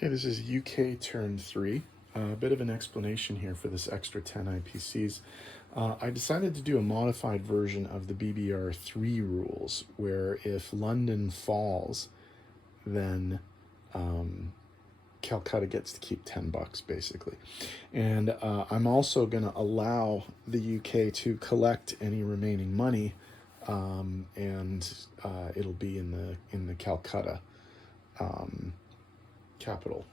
Okay, this is UK turn 3. A bit of an explanation here for this extra 10 IPCs. I decided to do a modified version of the BBR 3 rules, where if London falls, then Calcutta gets to keep 10 bucks, basically. And I'm also going to allow the UK to collect any remaining money, and it'll be in the Calcutta capital.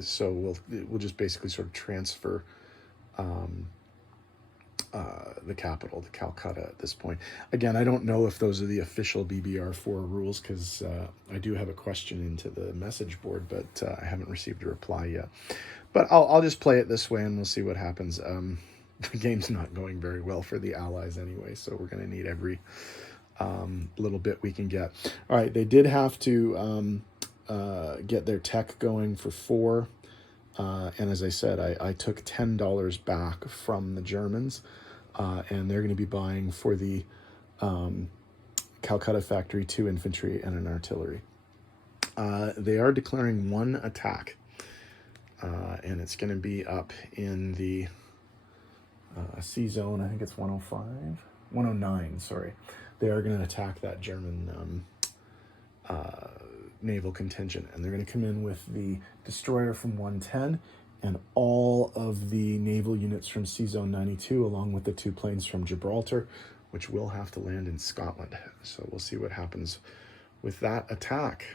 So we'll just basically sort of transfer the capital to Calcutta at this point. Again, I don't know if those are the official BBR4 rules, because I do have a question into the message board, but I haven't received a reply yet. But I'll just play it this way and we'll see what happens. The game's not going very well for the Allies anyway, so we're going to need every little bit we can get. All right, they did have to get their tech going for 4. And as I said, I took $10 back from the Germans, and they're going to be buying for the Calcutta factory 2 infantry and an artillery. They are declaring 1 attack, and it's going to be up in the sea zone. I think it's 109, sorry. They are going to attack that German naval contingent, and they're going to come in with the destroyer from 110 and all of the naval units from Sea Zone 92, along with the 2 planes from Gibraltar, which will have to land in Scotland. So we'll see what happens with that attack.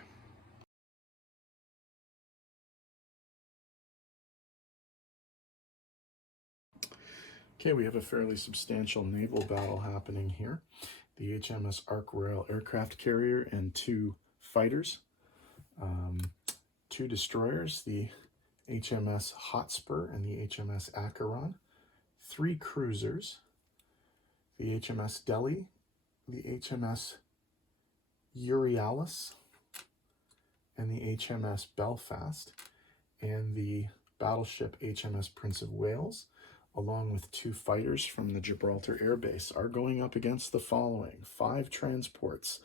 Okay, we have a fairly substantial naval battle happening here. The HMS Ark Royal aircraft carrier and 2 fighters. 2 destroyers, the HMS Hotspur and the HMS Acheron, 3 cruisers, the HMS Delhi, the HMS Euryalus, and the HMS Belfast, and the battleship HMS Prince of Wales, along with 2 fighters from the Gibraltar Air Base, are going up against the following: 5 transports,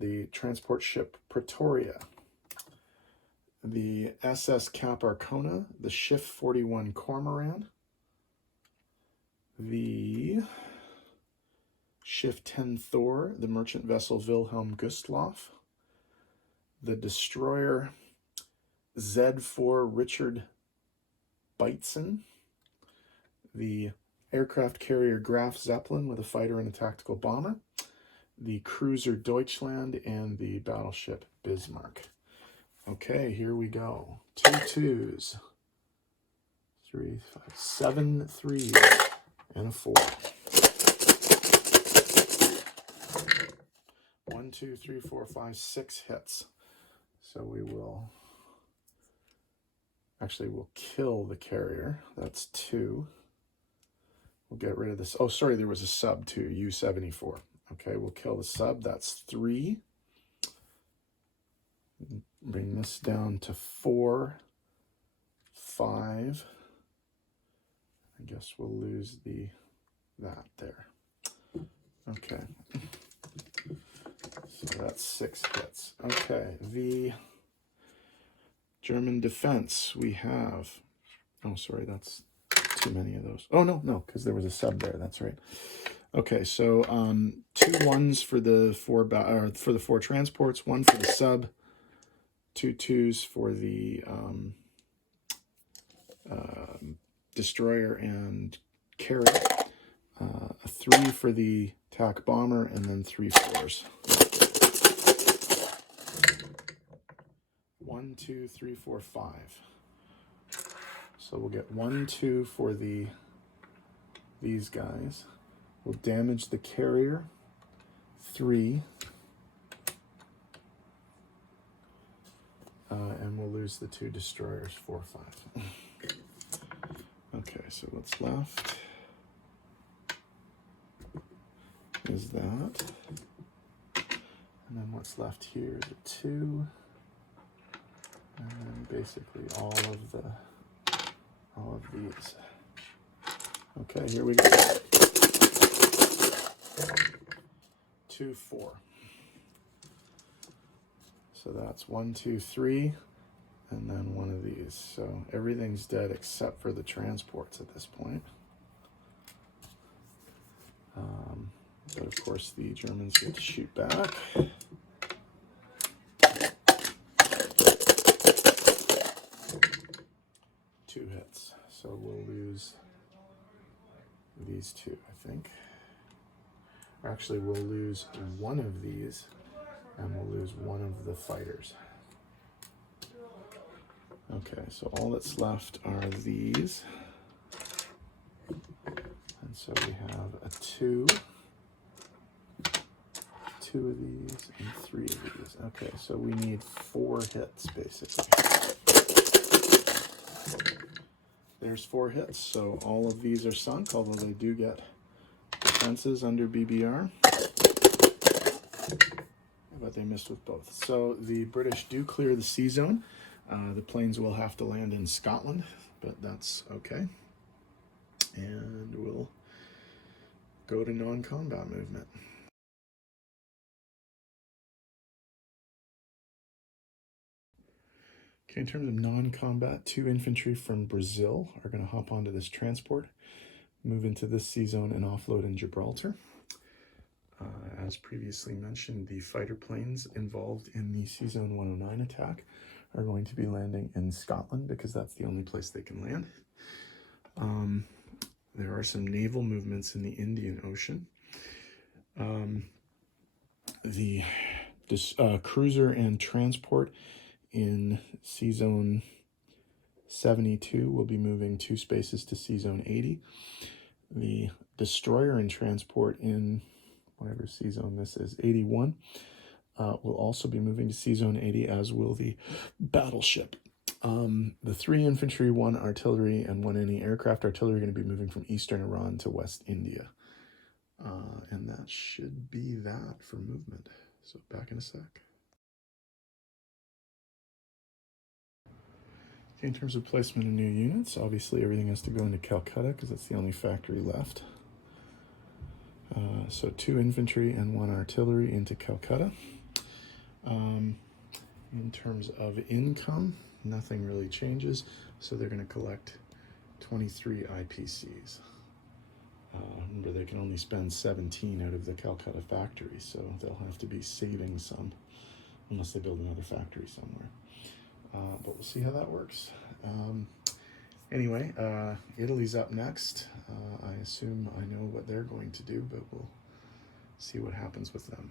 the transport ship Pretoria, the SS Cap Arcona, the Schiff 41 Cormoran, the Schiff 10 Thor, the merchant vessel Wilhelm Gustloff, the destroyer Z4 Richard Beitzen, the aircraft carrier Graf Zeppelin with a fighter and a tactical bomber, the cruiser Deutschland, and the battleship Bismarck. Okay, here we go. 2 2s, 3 5, 7 3s, and a 4. 1 2 3 4 5 6 hits. So we'll kill the carrier. That's 2. We'll get rid of this. Oh, sorry, there was a sub too, U-74. Okay, we'll kill the sub. That's 3. Bring this down to 4, 5. I guess we'll lose that there. Okay. So that's 6 hits. Okay, the German defense, we have, oh, sorry, that's too many of those. Oh, no, because there was a sub there. That's right. Okay, so 2 1s for the 4 transports, 1 for the sub, 2 2s for the destroyer and carrier, a 3 for the attack bomber, and then 3 4s. 1 2 3 4 5. So we'll get 1 2 for these guys. We'll damage the carrier, 3. And we'll lose the 2 destroyers, 4 5. Okay, so what's left is that. And then what's left here is a 2. And then basically all of these. Okay, here we go. 2 4. So that's 1 2 3, and then one of these. So everything's dead except for the transports at this point. But of course the Germans get to shoot back. Two hits. So we'll lose these two, I think. Or actually, we'll lose one of these, and we'll lose one of the fighters. Okay, so all that's left are these. And so we have a two of these, and three of these. Okay, so we need 4 hits, basically. There's 4 hits, so all of these are sunk, although they do get defenses under BBR. But they missed with both. So the British do clear the sea zone. The planes will have to land in Scotland, but that's okay. And we'll go to non-combat movement. Okay, in terms of non-combat, 2 infantry from Brazil are going to hop onto this transport, move into this sea zone, and offload in Gibraltar. As previously mentioned, the fighter planes involved in the Sea Zone 109 attack are going to be landing in Scotland because that's the only place they can land. There are some naval movements in the Indian Ocean. The cruiser and transport in Sea Zone 72 will be moving 2 spaces to Sea Zone 80. The destroyer and transport in whatever Sea Zone this is, 81, will also be moving to Sea Zone 80, as will the battleship. The 3 infantry, 1 artillery, and 1 anti-aircraft artillery are going to be moving from eastern Iran to West India. And that should be that for movement. So back in a sec. Okay, in terms of placement of new units, obviously everything has to go into Calcutta because that's the only factory left. So 2 infantry and 1 artillery into Calcutta. In terms of income, nothing really changes. So they're going to collect 23 IPCs. Remember, they can only spend 17 out of the Calcutta factory, so they'll have to be saving some, unless they build another factory somewhere. But we'll see how that works. Anyway, Italy's up next. I assume I know what they're going to do, but we'll see what happens with them.